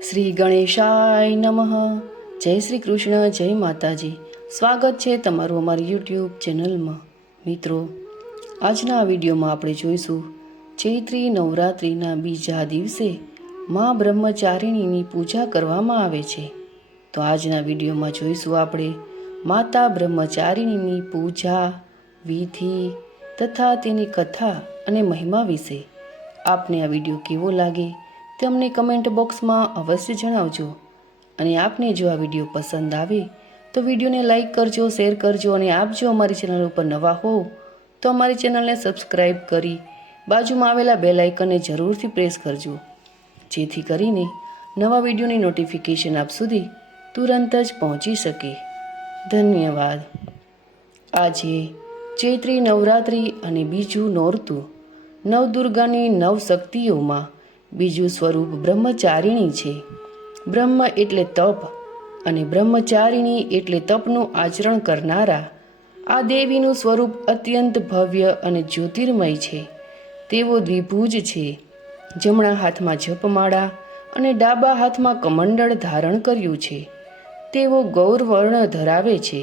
શ્રી ગણેશાય નમઃ. જય શ્રી કૃષ્ણ, જય માતાજી. સ્વાગત છે તમારું અમારી યુટ્યુબ ચેનલમાં. મિત્રો, આજના આ વિડીયોમાં આપણે જોઈશું ચૈત્રી નવરાત્રિના બીજા દિવસે મા બ્રહ્મચારિણીની પૂજા કરવામાં આવે છે. તો આજના વિડીયોમાં જોઈશું આપણે માતા બ્રહ્મચારિણીની પૂજા, વિધિ તથા તેની કથા અને મહિમા વિશે. આપને આ વિડીયો કેવો લાગે તે અમને કમેન્ટ બોક્સમાં અવશ્ય જણાવજો. અને આપને જો આ વિડીયો પસંદ આવે તો વિડીયોને લાઈક કરજો, શેર કરજો. અને આપ જો અમારી ચેનલ ઉપર નવા હો તો અમારી ચેનલને સબસ્ક્રાઈબ કરી બાજુમાં આવેલા બેલ આઇકનને જરૂરથી પ્રેસ કરજો, જેથી કરીને નવા વિડીયોની નોટિફિકેશન આપ સુધી તુરંત જ પહોંચી શકે. ધન્યવાદ. આજે ચૈત્રી નવરાત્રિ અને બીજું નોરતું. નવદુર્ગાની નવ શક્તિઓમાં બીજું સ્વરૂપ બ્રહ્મચારિણી છે. બ્રહ્મ એટલે તપ અને બ્રહ્મચારિણી એટલે તપનું આચરણ કરનારા. આ દેવીનું સ્વરૂપ અત્યંત ભવ્ય અને જ્યોતિર્મય છે. તેઓ દ્વિભુજ છે. જમણા હાથમાં જપમાળા અને ડાબા હાથમાં કમંડળ ધારણ કર્યું છે. તેઓ ગૌરવર્ણ ધરાવે છે.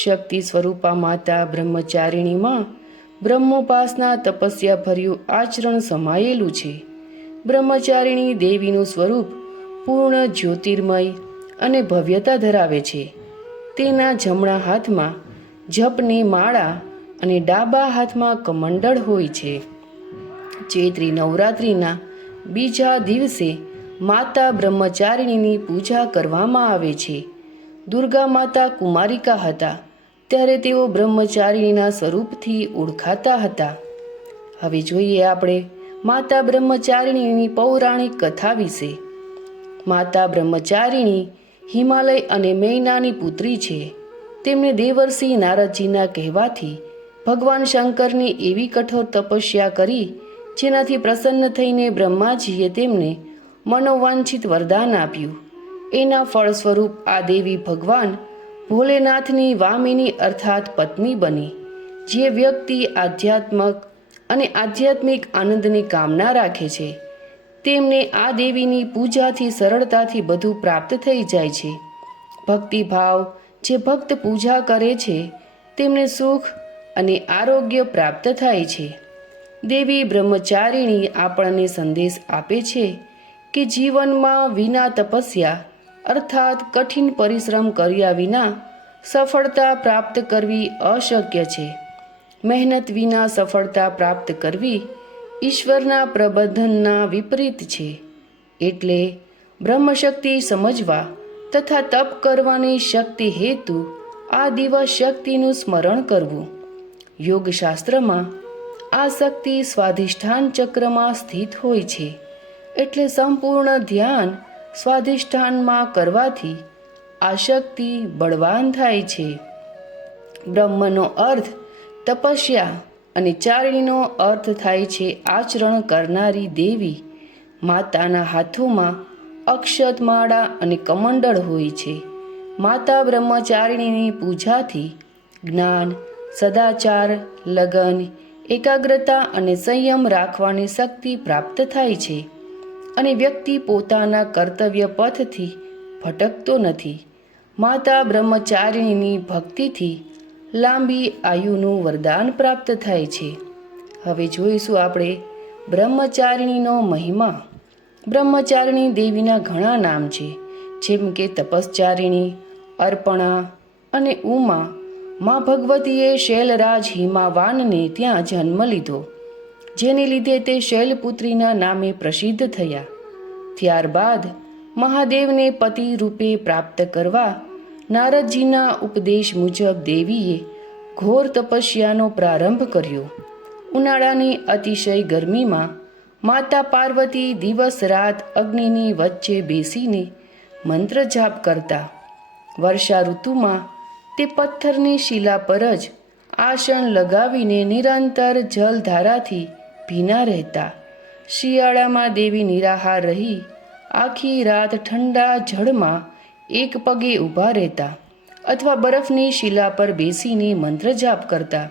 શક્તિ સ્વરૂપા માતા બ્રહ્મચારિણીમાં બ્રહ્મોપાસના તપસ્યા ભર્યું આચરણ સમાયેલું છે. બ્રહ્મચારિણી દેવીનું સ્વરૂપ પૂર્ણ જ્યોતિર્મય અને ભવ્યતા ધરાવે છે. તેના જમણા હાથમાં જપની માળા અને ડાબા હાથમાં કમંડળ હોય છે. ચૈત્રી નવરાત્રિના બીજા દિવસે માતા બ્રહ્મચારિણીની પૂજા કરવામાં આવે છે. દુર્ગા માતા કુમારિકા હતા, ત્યારે તેઓ બ્રહ્મચારિણીના સ્વરૂપથી ઓળખાતા હતા. હવે જોઈએ આપણે માતા બ્રહ્મચારિણીની પૌરાણિક કથા વિશે. માતા બ્રહ્મચારિણી હિમાલય અને મૈનાની પુત્રી છે. તેમને દેવર્ષિ નારદજીના કહેવાથી ભગવાન શંકરની એવી કઠોર તપસ્યા કરી, જેનાથી પ્રસન્ન થઈને બ્રહ્માજીએ તેમને મનોવાંછિત વરદાન આપ્યું. એના ફળ સ્વરૂપ આ દેવી ભગવાન ભોલેનાથની વામિની અર્થાત પત્ની બની. જે વ્યક્તિ આધ્યાત્મિક આનંદની કામના રાખે છે, તેમને આ દેવીની પૂજાથી સરળતાથી બધું પ્રાપ્ત થઈ જાય છે. ભક્તિભાવ જે ભક્ત પૂજા કરે છે, તેમને સુખ અને આરોગ્ય પ્રાપ્ત થાય છે. દેવી બ્રહ્મચારિણી આપણને સંદેશ આપે છે કે જીવનમાં વિના તપસ્યા અર્થાત કઠિન પરિશ્રમ કર્યા વિના સફળતા પ્રાપ્ત કરવી અશક્ય છે. મહેનત વિના સફળતા પ્રાપ્ત કરવી ઈશ્વરના પ્રબંધનના વિપરીત છે. એટલે બ્રહ્મશક્તિ સમજવા તથા તપ કરવાની શક્તિ હેતુ આ દિવસ શક્તિનું સ્મરણ કરવું. યોગશાસ્ત્રમાં આ શક્તિ સ્વાધિષ્ઠાન ચક્રમાં સ્થિત હોય છે. એટલે સંપૂર્ણ ધ્યાન સ્વાધિષ્ઠાનમાં કરવાથી આ શક્તિ બળવાન થાય છે. બ્રહ્મનો અર્થ તપસ્યા અને ચારિણીનો અર્થ થાય છે આચરણ કરનારી દેવી. માતાના હાથોમાં અક્ષતમાળા અને કમંડળ હોય છે. માતા બ્રહ્મચારિણીની પૂજાથી જ્ઞાન, સદાચાર, લગન, એકાગ્રતા અને સંયમ રાખવાની શક્તિ પ્રાપ્ત થાય છે. અને વ્યક્તિ પોતાના કર્તવ્ય પથથી ભટકતો નથી. માતા બ્રહ્મચારિણીની ભક્તિથી લાંબી આયુનું વરદાન પ્રાપ્ત થાય છે. હવે જોઈશું આપણે બ્રહ્મચારિણીનો મહિમા. બ્રહ્મચારિણી દેવીના ઘણા નામ છે, જેમ કે તપશ્ચારિણી, અર્પણા અને ઉમા. મા ભગવતીએ શૈલરાજ હિમાવાનને ત્યાં જન્મ લીધો, જેને લીધે તે શૈલપુત્રીના નામે પ્રસિદ્ધ થયા. ત્યારબાદ મહાદેવને પતિ રૂપે પ્રાપ્ત કરવા નારદજીના ઉપદેશ મુજબ દેવીએ ઘોર તપસ્યાનો પ્રારંભ કર્યો. ઉનાળાની અતિશય ગરમીમાં માતા પાર્વતી દિવસ રાત અગ્નિની વચ્ચે બેસીને મંત્ર જાપ કરતા. વર્ષા ઋતુમાં તે પથ્થરની શિલા પર જ આસન લગાવીને નિરંતર જલધારાથી ભીના રહેતા. શિયાળામાં દેવી નિરાહાર રહી આખી રાત ઠંડા જળમાં એક પગે ઊભા રહેતા અથવા બરફની શિલા પર બેસીને મંત્ર જાપ કરતા.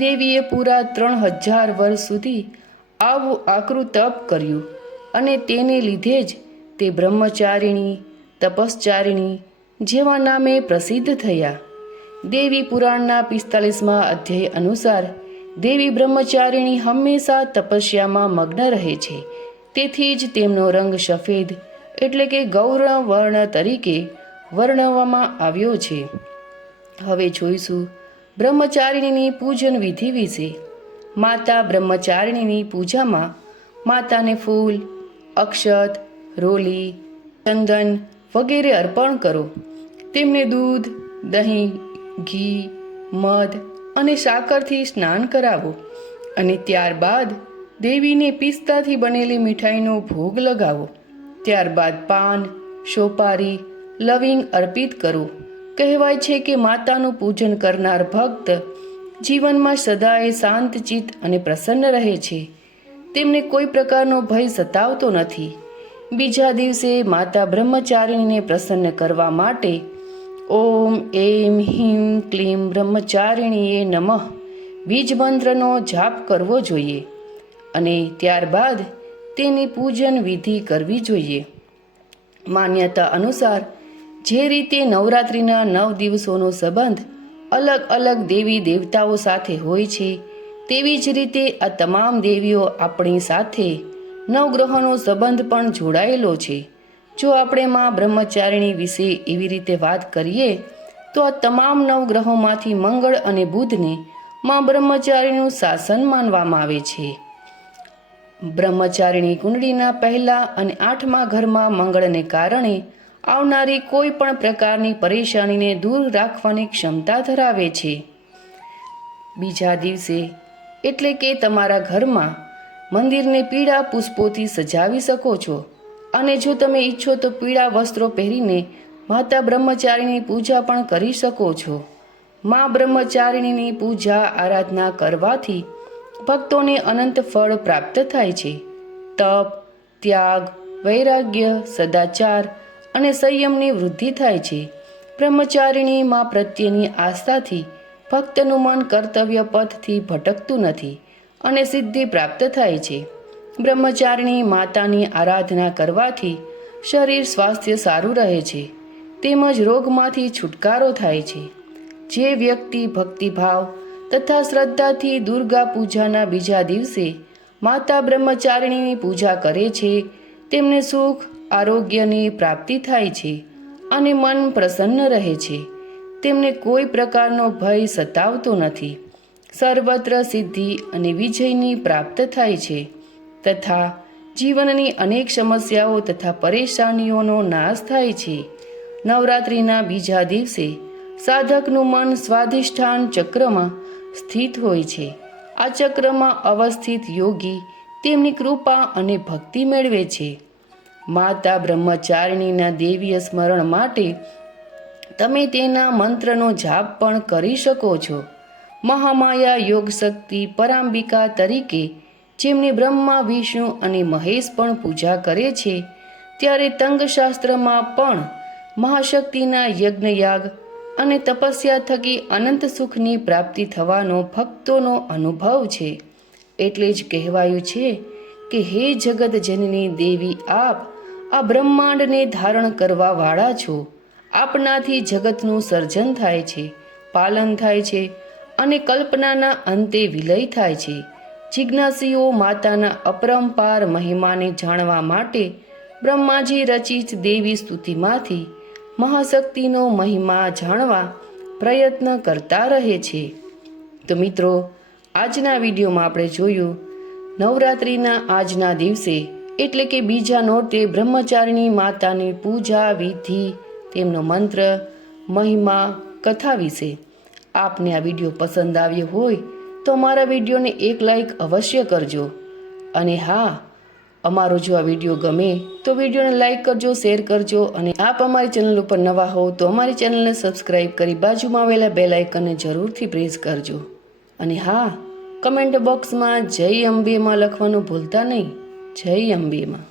દેવીએ પૂરા 3000 વર્ષ સુધી આવું આકરું તપ કર્યું અને તેને લીધે જ તે બ્રહ્મચારિણી, તપશ્ચારિણી જેવા નામે પ્રસિદ્ધ થયા. દેવી પુરાણના 45મા અધ્યાય અનુસાર દેવી બ્રહ્મચારિણી હંમેશા તપસ્યામાં મગ્ન રહે છે. તેથી જ તેમનો રંગ સફેદ એટલે કે ગૌણ વર્ણ તરીકે વર્ણવવામાં આવ્યો છે. હવે જોઈશું બ્રહ્મચારિણીની પૂજન વિધિ વિશે. માતા બ્રહ્મચારિણીની પૂજામાં માતાને ફૂલ, અક્ષત, રોલી, ચંદન વગેરે અર્પણ કરો. તેમને દૂધ, દહીં, ઘી, મધ અને સાકરથી સ્નાન કરાવો અને ત્યારબાદ દેવીને પિસ્તાથી બનેલી મીઠાઈનો ભોગ લગાવો. ત્યારબાદ પાન, સોપારી, લવિંગ અર્પિત કરો. કહેવાય છે કે માતાનું પૂજન કરનાર ભક્ત જીવનમાં સદાય શાંતચિત્ત અને પ્રસન્ન રહે છે. તેમને કોઈ પ્રકારનો ભય સતાવતો નથી. બીજા દિવસે માતા બ્રહ્મચારિણીને પ્રસન્ન કરવા માટે ઓમ એમ હિમ ક્લીમ બ્રહ્મચારિણીએ નમઃ બીજ મંત્રનો જાપ કરવો જોઈએ અને ત્યારબાદ તેની પૂજન વિધિ કરવી જોઈએ. માન્યતા અનુસાર જે રીતે નવરાત્રિના 9 દિવસોનો સંબંધ અલગ અલગ દેવી દેવતાઓ સાથે હોય છે, તેવી જ રીતે આ તમામ દેવીઓ આપણી સાથે નવગ્રહોનો સંબંધ પણ જોડાયેલો છે. જો આપણે માં બ્રહ્મચારિણી વિશે એવી રીતે વાત કરીએ તો આ તમામ નવગ્રહોમાંથી મંગળ અને બુધને માં બ્રહ્મચારિણીનું શાસન માનવામાં આવે છે. બ્રહ્મચારિણી કુંડળીના પહેલા અને 8મા ઘરમાં મંગળને કારણે આવનારી કોઈ પણ પ્રકારની પરેશાનીને દૂર રાખવાની ક્ષમતા ધરાવે છે. બીજા દિવસે એટલે કે તમારા ઘરમાં મંદિરને પીળા પુષ્પોથી સજાવી શકો છો અને જો તમે ઈચ્છો તો પીળા વસ્ત્રો પહેરીને માતા બ્રહ્મચારિણીની પૂજા પણ કરી શકો છો. માં બ્રહ્મચારિણીની પૂજા આરાધના કરવાથી ભક્તોને અનંત ફળ પ્રાપ્ત થાય છે. તપ, ત્યાગ, વૈરાગ્ય, સદાચાર અને સંયમની વૃદ્ધિ થાય છે. બ્રહ્મચારિણી માં પ્રત્યેની આસ્થાથી ભક્તનું મન કર્તવ્ય પથથી ભટકતું નથી અને સિદ્ધિ પ્રાપ્ત થાય છે. બ્રહ્મચારિણી માતાની આરાધના કરવાથી શરીર સ્વાસ્થ્ય સારું રહે છે તેમજ રોગમાંથી છુટકારો થાય છે. જે વ્યક્તિ ભક્તિભાવ તથા શ્રદ્ધાથી દુર્ગા પૂજાના બીજા દિવસે માતા બ્રહ્મચારિણીની પૂજા કરે છે તેમને સુખ, આરોગ્યની પ્રાપ્તિ થાય છે અને મન પ્રસન્ન રહે છે. તેમને કોઈ પ્રકારનો ભય સતાવતો નથી. સર્વત્ર સિદ્ધિ અને વિજયની પ્રાપ્ત થાય છે તથા જીવનની અનેક સમસ્યાઓ તથા પરેશાનીઓનો નાશ થાય છે. નવરાત્રિના બીજા દિવસે સાધકનું મન સ્વાધિષ્ઠાન ચક્રમાં સ્થિત હોય છે. આ ચક્રમાં અવસ્થિત યોગી તેમની કૃપા અને ભક્તિ મેળવે છે. માતા બ્રહ્મચારિણીના દેવીય સ્મરણ માટે તમે તેના મંત્રનો જાપ પણ કરી શકો છો. મહામાયા યોગ શક્તિ પરાંબિકા તરીકે જેમની બ્રહ્મા, વિષ્ણુ અને મહેશ પણ પૂજા કરે છે, ત્યારે તંગશાસ્ત્રમાં પણ મહાશક્તિના યજ્ઞયાગ અને તપસ્યા થકી અનંત સુખની પ્રાપ્તિ થવાનો ભક્તોનો અનુભવ છે. એટલે જ કહેવાયું છે કે હે જગત જનની દેવી, આપ આ બ્રહ્માંડને ધારણ કરવા વાળા છો. આપનાથી જગતનું સર્જન થાય છે, પાલન થાય છે અને કલ્પનાના અંતે વિલય થાય છે. જિજ્ઞાસીઓ માતાના અપરંપાર મહિમાને જાણવા માટે બ્રહ્માજી રચિત દેવી સ્તુતિમાંથી મહાશક્તિનો મહિમા જાણવા પ્રયત્ન કરતા રહે છે. તો મિત્રો, આજના વિડીયોમાં આપણે જોયું નવરાત્રિના આજના દિવસે એટલે કે બીજા નોરતે બ્રહ્મચારિણી માતાની પૂજા વિધિ, તેમનો મંત્ર, મહિમા, કથા વિશે. આપને આ વિડીયો પસંદ આવ્યો હોય તો અમારા વિડીયોને એક લાઈક અવશ્ય કરજો. અને હા, અમારો જો આ વિડીયો ગમે તો વિડીયોને લાઈક કરજો, શેર કરજો અને આપ અમારી ચેનલ ઉપર નવા હો તો અમારી ચેનલને સબસ્ક્રાઈબ કરી બાજુમાં આવેલા બેલ આઇકનને જરૂરથી પ્રેસ કરજો. અને હા, કમેન્ટ બોક્સમાં જય અંબેમાં લખવાનું ભૂલતા નહીં. જય અંબેમાં.